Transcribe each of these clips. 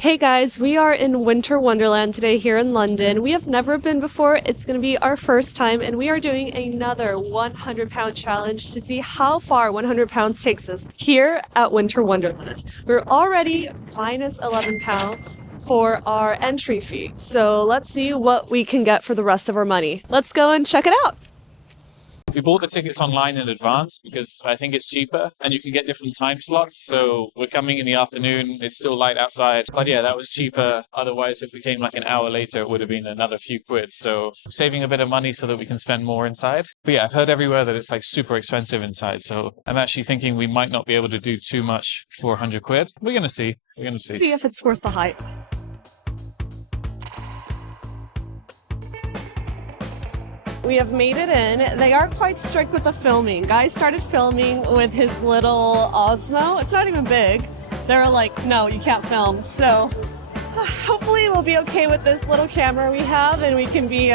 Hey guys, we are in Winter Wonderland today here in London. We have never been before. It's going to be our first time, and we are doing another 100-pound challenge to see how far 100 pounds takes us here at Winter Wonderland. We're already minus 11 pounds for our entry fee. So let's see what we can get for the rest of our money. Let's go and check it out. We bought the tickets online in advance because I think it's cheaper and you can get different time slots. So we're coming in the afternoon, it's still light outside. But yeah, that was cheaper. Otherwise, if we came like an hour later, it would have been another few quid. So saving a bit of money so that we can spend more inside. But yeah, I've heard everywhere that it's like super expensive inside. So I'm actually thinking we might not be able to do too much for 100 quid. We're going to see. We're going to see. See if it's worth the hype. We have made it in. They are quite strict with the filming. Guy started filming with his little Osmo. It's not even big. They're like, no, you can't film. So hopefully we'll be okay with this little camera we have and we can be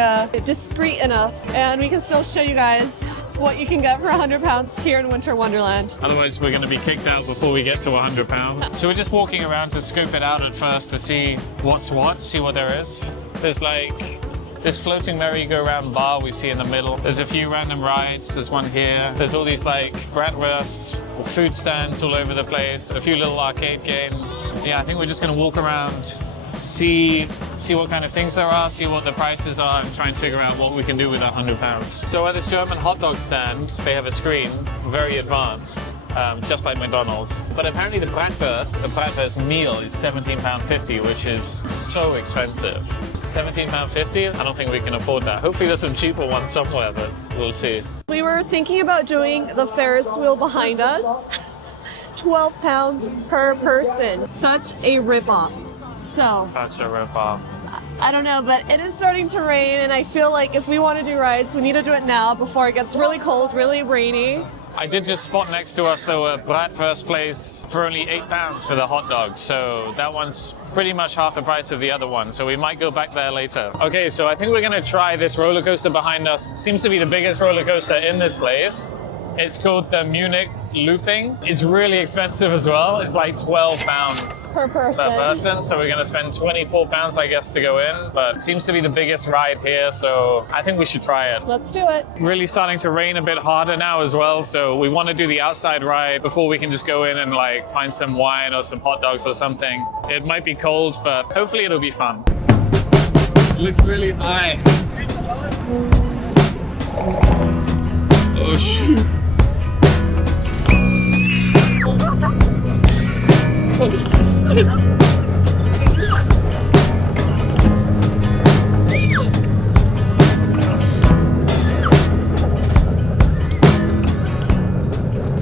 discreet enough and we can still show you guys what you can get for 100 pounds here in Winter Wonderland. Otherwise, we're going to be kicked out before we get to 100 pounds. So we're just walking around to scope it out at first to see what's what, see what there is. There's like this floating merry-go-round bar we see in the middle. There's a few random rides. There's one here. There's all these like bratwurst food stands all over the place. A few little arcade games. Yeah, I think we're just gonna walk around, see what kind of things there are, see what the prices are, and try and figure out what we can do with 100 pounds. So at this German hot dog stand, they have a screen, very advanced, just like McDonald's. But apparently the bratwurst meal is £17.50, which is so expensive. £17.50? I don't think we can afford that. Hopefully there's some cheaper ones somewhere, but we'll see. We were thinking about doing the Ferris wheel behind us. 12 pounds per person. Such a ripoff. So, Such a rip-off. I don't know, but it is starting to rain, and I feel like if we want to do rides, we need to do it now before it gets really cold, really rainy. I did just spot next to us, though, a bratwurst place for only £8 for the hot dog. So that one's pretty much half the price of the other one. So we might go back there later. Okay, so I think we're going to try this roller coaster behind us. Seems to be the biggest roller coaster in this place. It's called the Munich Looping. It's really expensive as well. It's like £12 Per person. So we're going to spend £24, I guess, to go in. But it seems to be the biggest ride here, so I think we should try it. Let's do it. Really starting to rain a bit harder now as well, so we want to do the outside ride before we can just go in and like find some wine or some hot dogs or something. It might be cold, but hopefully it'll be fun. It looks really high. Oh shoot.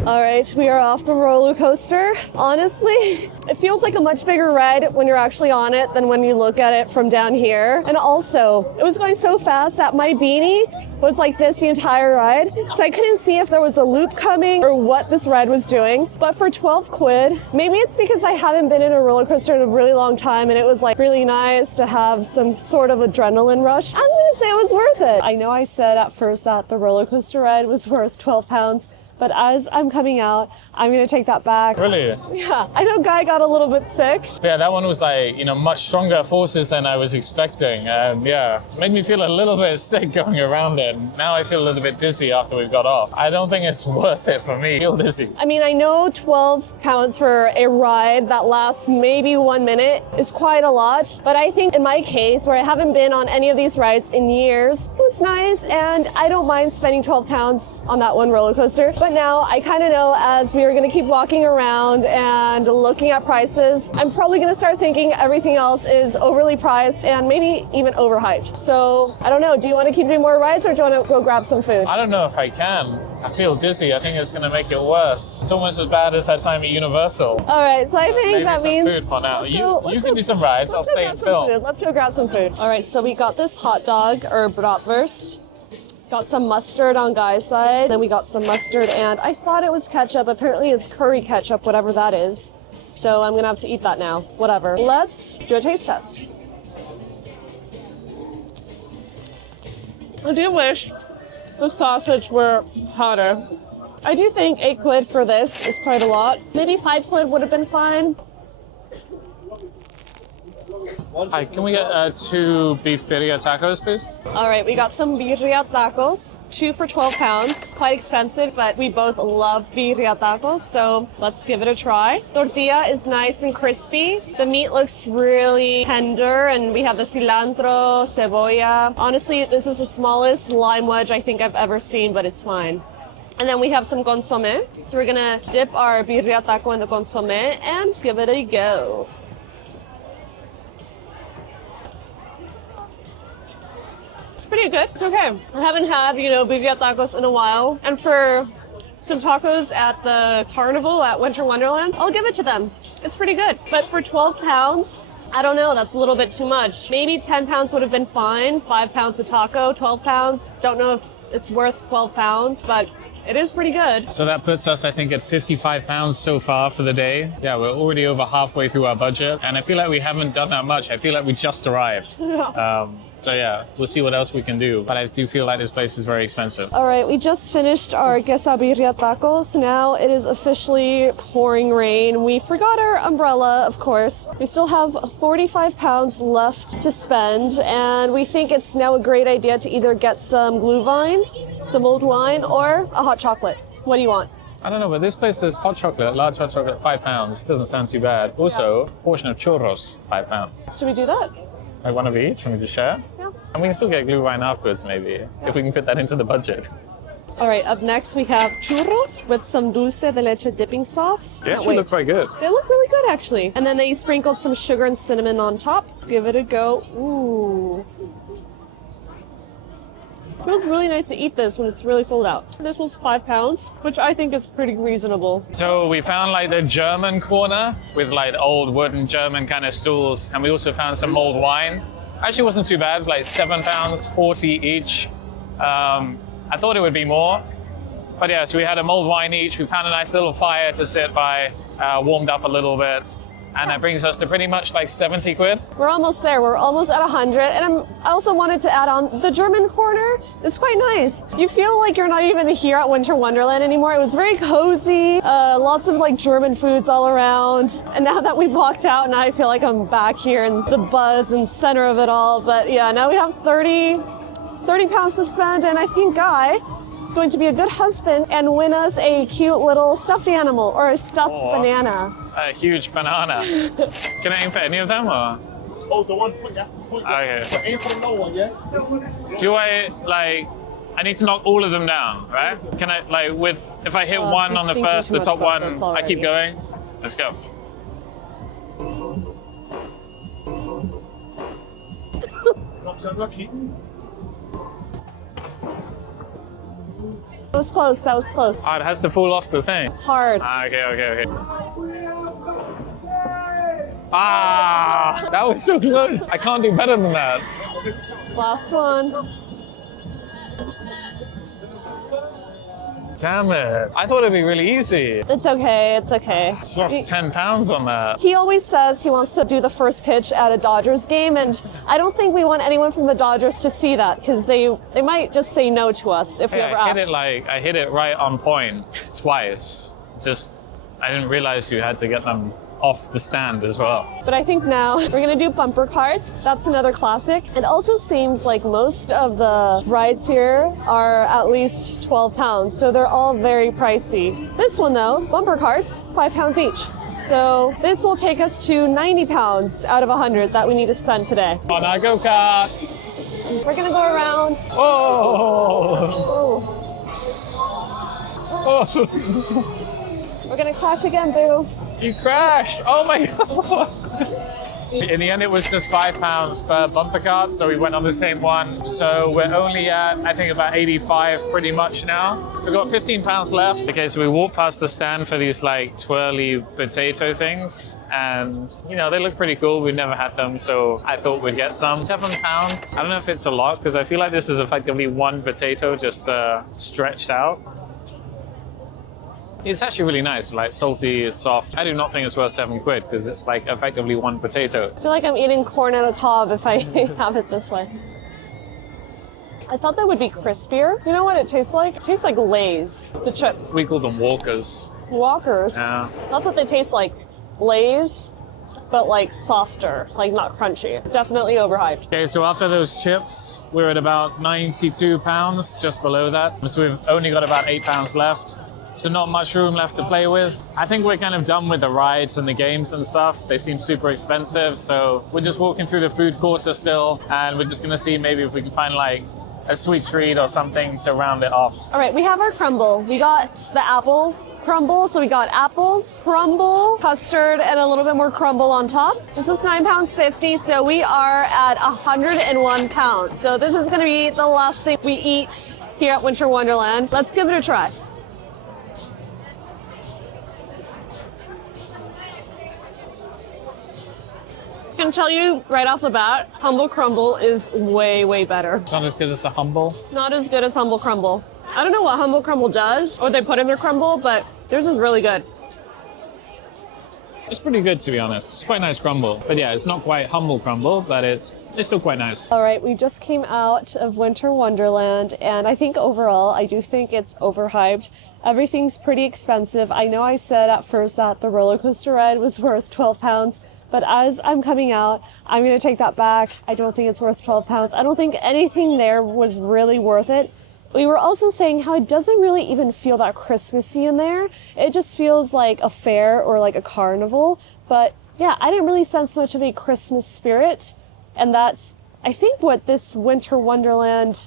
All right, we are off the roller coaster. Honestly, it feels like a much bigger ride when you're actually on it than when you look at it from down here. And also, it was going so fast that my beanie was like this the entire ride. So I couldn't see if there was a loop coming or what this ride was doing. But for 12 quid, maybe it's because I haven't been in a roller coaster in a really long time and it was like really nice to have some sort of adrenaline rush. I'm gonna say it was worth it. I know I said at first that the roller coaster ride was worth 12 pounds. But as I'm coming out, I'm going to take that back. Really? Yeah. I know Guy got a little bit sick. Yeah, that one was like, much stronger forces than I was expecting. And yeah, it made me feel a little bit sick going around it. Now I feel a little bit dizzy after we've got off. I don't think it's worth it for me. I feel dizzy. I mean, I know 12 pounds for a ride that lasts maybe 1 minute is quite a lot. But I think in my case, where I haven't been on any of these rides in years, it was nice. And I don't mind spending 12 pounds on that one roller coaster. But now I kind of know as we are going to keep walking around and looking at prices, I'm probably going to start thinking everything else is overly priced and maybe even overhyped. So I don't know. Do you want to keep doing more rides or do you want to go grab some food? I don't know if I can. I feel dizzy. I think it's going to make it worse. It's almost as bad as that time at Universal. All right. So I think maybe that some means food for now. You can go, do some rides. I'll stay and film. Let's go grab some food. All right. So we got this hot dog or bratwurst. Got some mustard on Guy's side, then we got some mustard, and I thought it was ketchup. Apparently it's curry ketchup, whatever that is. So I'm gonna have to eat that now, whatever. Let's do a taste test. I do wish the sausage were hotter. I do think 8 quid for this is quite a lot. Maybe 5 quid would have been fine. Hi, can we get 2 beef birria tacos, please? All right, we got some birria tacos, 2 for 12 pounds. Quite expensive, but we both love birria tacos, so let's give it a try. Tortilla is nice and crispy. The meat looks really tender, and we have the cilantro, cebolla. Honestly, this is the smallest lime wedge I think I've ever seen, but it's fine. And then we have some consomme. So we're gonna dip our birria taco in the consomme and give it a go. It's pretty good. It's okay. I haven't had, birria tacos in a while. And for some tacos at the carnival at Winter Wonderland, I'll give it to them. It's pretty good. But for 12 pounds, I don't know, that's a little bit too much. Maybe 10 pounds would have been fine. 5 pounds a taco, 12 pounds. Don't know if it's worth 12 pounds, but it is pretty good. So that puts us, I think, at 55 pounds so far for the day. Yeah, we're already over halfway through our budget, and I feel like we haven't done that much. I feel like we just arrived. So yeah, we'll see what else we can do. But I do feel like this place is very expensive. All right, we just finished our quesabirria tacos. Now it is officially pouring rain. We forgot our umbrella, of course. We still have 45 pounds left to spend, and we think it's now a great idea to either get some glühwein, some mulled wine, or a hot chocolate. What do you want? I don't know, but this place is hot chocolate, large hot chocolate, 5 pounds. Doesn't sound too bad. Also, portion of churros, 5 pounds. Should we do that? Like one of each, and we just share? Yeah. And we can still get glühwein afterwards, maybe, if we can fit that into the budget. All right, up next we have churros with some dulce de leche dipping sauce. They actually look quite good. They look really good, actually. And then they sprinkled some sugar and cinnamon on top. Give it a go. Ooh. Feels really nice to eat this when it's really filled out. This was 5 pounds, which I think is pretty reasonable. So we found like the German corner with like old wooden German kind of stools, and we also found some mulled wine. Actually wasn't too bad, like 7 pounds 40 each. I thought it would be more, but yeah, so we had a mulled wine each. We found a nice little fire to sit by, warmed up a little bit. And that brings us to pretty much like 70 quid. We're almost there. We're almost at 100. And I also wanted to add on the German corner. It's quite nice. You feel like you're not even here at Winter Wonderland anymore. It was very cozy. Lots of like German foods all around. And now that we've walked out, now I feel like I'm back here in the buzz and center of it all. But yeah, now we have 30 pounds to spend. And I think Guy is going to be a good husband and win us a cute little stuffed animal or a stuffed banana. A huge banana. Can I aim for any of them or? Oh, the one point, that's the point. Okay. But aim for the low one, yeah? Do I I need to knock all of them down, right? Can I if I hit one on the first, the top one, I keep going? Let's go. Lucky. That was close. That was close. Oh, it has to fall off the thing. Hard. Okay. Ah, that was so close. I can't do better than that. Last one. Damn it. I thought it'd be really easy. It's okay. It's okay. Just lost 10 pounds on that. He always says he wants to do the first pitch at a Dodgers game, and I don't think we want anyone from the Dodgers to see that because they might just say no to us if we ever ask. I hit it right on point twice. I didn't realize you had to get them off the stand as well. But I think now we're gonna do bumper carts. That's another classic. It also seems like most of the rides here are at least 12 pounds, so they're all very pricey. This one though, bumper carts, 5 pounds each. So this will take us to 90 pounds out of 100 that we need to spend today. On our go-kart. We're gonna go around. Oh! Oh! We're gonna crash again, Boo. You crashed! Oh my god! In the end, it was just 5 pounds per bumper cart, so we went on the same one. So we're only at, I think, about 85 pretty much now. So we've got 15 pounds left. Okay, so we walked past the stand for these like twirly potato things, and they look pretty cool. We've never had them, so I thought we'd get some. 7 pounds. I don't know if it's a lot, because I feel like this is effectively one potato just stretched out. It's actually really nice, like salty, soft. I do not think it's worth 7 quid because it's like effectively one potato. I feel like I'm eating corn on a cob if I have it this way. I thought that would be crispier. You know what it tastes like? It tastes like Lay's, the chips. We call them Walkers. Walkers? Yeah. That's what they taste like. Lay's? but like softer, like not crunchy. Definitely overhyped. Okay, so after those chips, we're at about £92, just below that. So we've only got about £8 left. So not much room left to play with. I think we're kind of done with the rides and the games and stuff. They seem super expensive. So we're just walking through the food quarter still. And we're just gonna see maybe if we can find like a sweet treat or something to round it off. All right, we have our crumble. We got the apple crumble. So we got apples, crumble, custard, and a little bit more crumble on top. This is £9.50. So we are at £101. So this is gonna be the last thing we eat here at Winter Wonderland. Let's give it a try. I can tell you right off the bat, Humble Crumble is way, way better. It's not as good as a Humble. It's not as good as Humble Crumble. I don't know what Humble Crumble does or what they put in their crumble, but theirs is really good. It's pretty good, to be honest. It's quite nice crumble. But yeah, it's not quite Humble Crumble, but it's still quite nice. All right, we just came out of Winter Wonderland, and I think overall, I do think it's overhyped. Everything's pretty expensive. I know I said at first that the roller coaster ride was worth £12, but as I'm coming out, I'm gonna take that back. I don't think it's worth £12. I don't think anything there was really worth it. We were also saying how it doesn't really even feel that Christmassy in there. It just feels like a fair or like a carnival. But yeah, I didn't really sense much of a Christmas spirit. And that's, I think, what this Winter Wonderland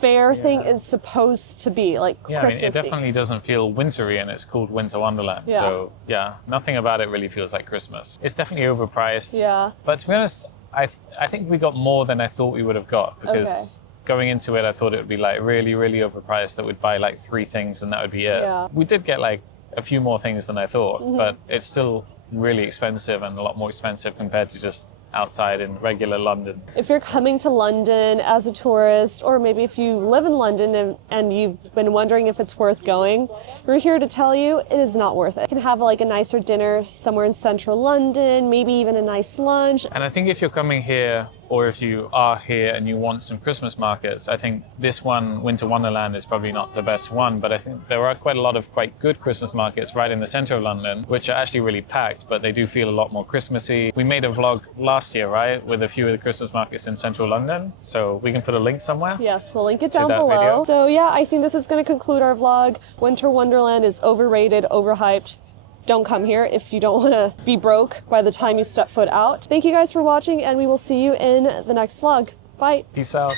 fair thing is supposed to be, like Christmassy. It definitely doesn't feel wintry, and it's called Winter Wonderland. Yeah. So yeah, nothing about it really feels like Christmas. It's definitely overpriced. Yeah. But to be honest, I think we got more than I thought we would have got, because going into it, I thought it would be like really, really overpriced, that we'd buy like 3 things and that would be it. Yeah. We did get like a few more things than I thought, but it's still really expensive, and a lot more expensive compared to just outside in regular London. If you're coming to London as a tourist, or maybe if you live in London and you've been wondering if it's worth going, we're here to tell you it is not worth it. You can have like a nicer dinner somewhere in central London, maybe even a nice lunch. And I think if you're coming here, or if you are here and you want some Christmas markets, I think this one, Winter Wonderland, is probably not the best one, but I think there are quite a lot of quite good Christmas markets right in the center of London, which are actually really packed, but they do feel a lot more Christmassy. We made a vlog last year, right, with a few of the Christmas markets in central London, so we can put a link somewhere. Yes, we'll link it down that below. video. So yeah, I think this is going to conclude our vlog. Winter Wonderland is overrated, overhyped. Don't come here if you don't want to be broke by the time you step foot out. Thank you guys for watching, and we will see you in the next vlog. Bye. Peace out.